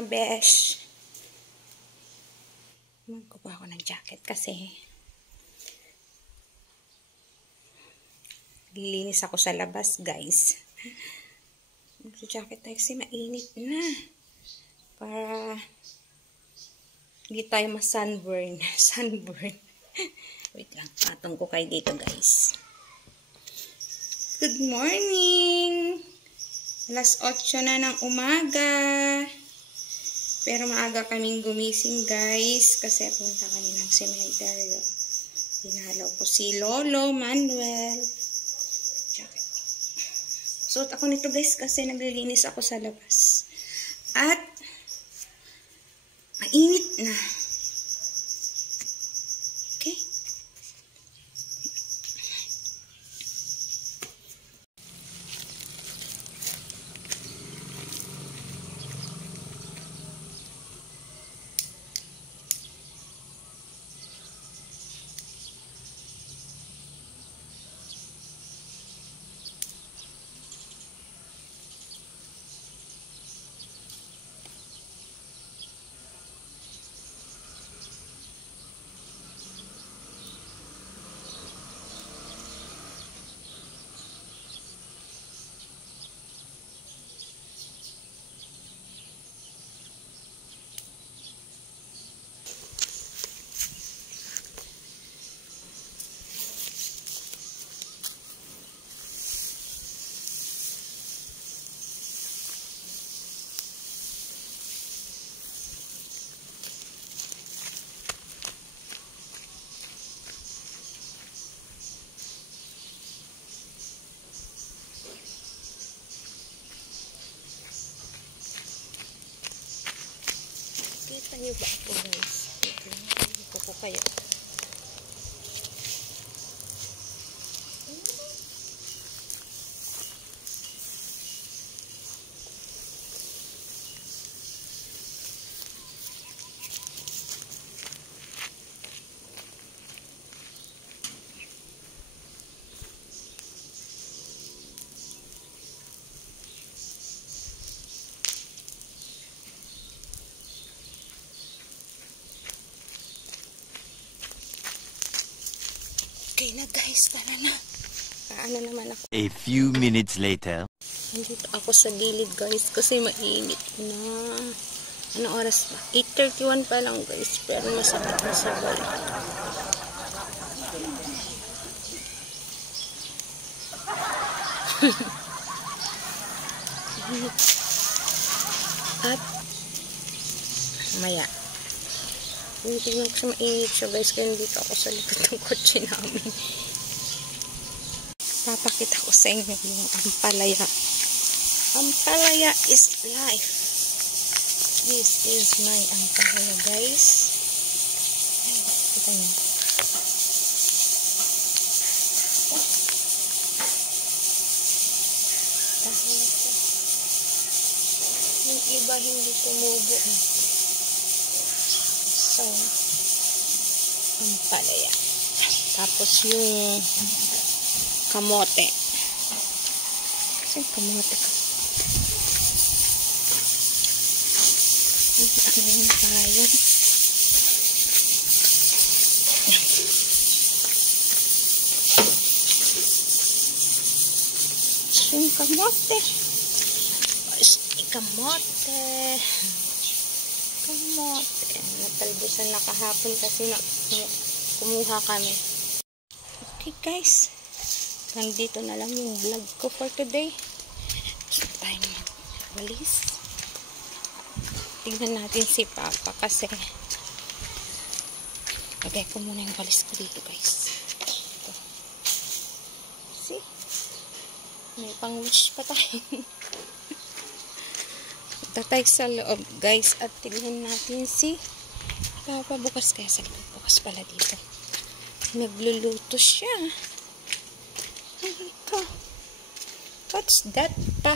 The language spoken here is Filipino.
mga besh. Magkukuha ako ng jacket kasi lilinis ako sa labas, guys. Mag-jacket tayo kasi mainit na. Para hindi tayo ma-sunburn. Sunburn. Wait lang. Patong ko kayo dito, guys. Good morning! Alas 8 na ng umaga. Pero maaga kaming gumising, guys. Kasi punta kami ng sementeryo. Pinalaw ko si Lolo Manuel. Suot ako nito, guys, kasi naglilinis ako sa labas. At mainit na. Okay? Kita niyo ba ako, guys? Ito ko kayo. Okay na, guys, tara na. Paano naman ako? A few minutes later. Nandito ako sa gilid, guys, kasi mainit na. Anong oras ba? 8:31 pa lang, guys, pero masakit na sa balik. At maya. Tingnan ko siya mainit siya, guys, kaya nandito ako sa likod ng kotse namin. Papakita ko sa inyo yung ampalaya. Ampalaya is life. This is my ampalaya, guys. Kita niyo. Yung iba hindi tumubo. So, ampalaya. Tapos yung kamote. Kasi kamote ka. Ano yung tayo? Yung kamote. Kamote. Kamote. Natalbusan na kahapon kasi kumuha kami. Okay, guys. Nandito na lang yung vlog ko for today. Gusto tayong magwalis. Tingnan natin si Papa kasi lagay ko muna yung walis ko dito, guys. Ito. See? May pang-wish pa tayo. Tatay sa loob, guys, at tingnan natin si Papa. Bukas kaya sa likod. Bukas pala dito. Nagluluto siya. Ito. What's that pa?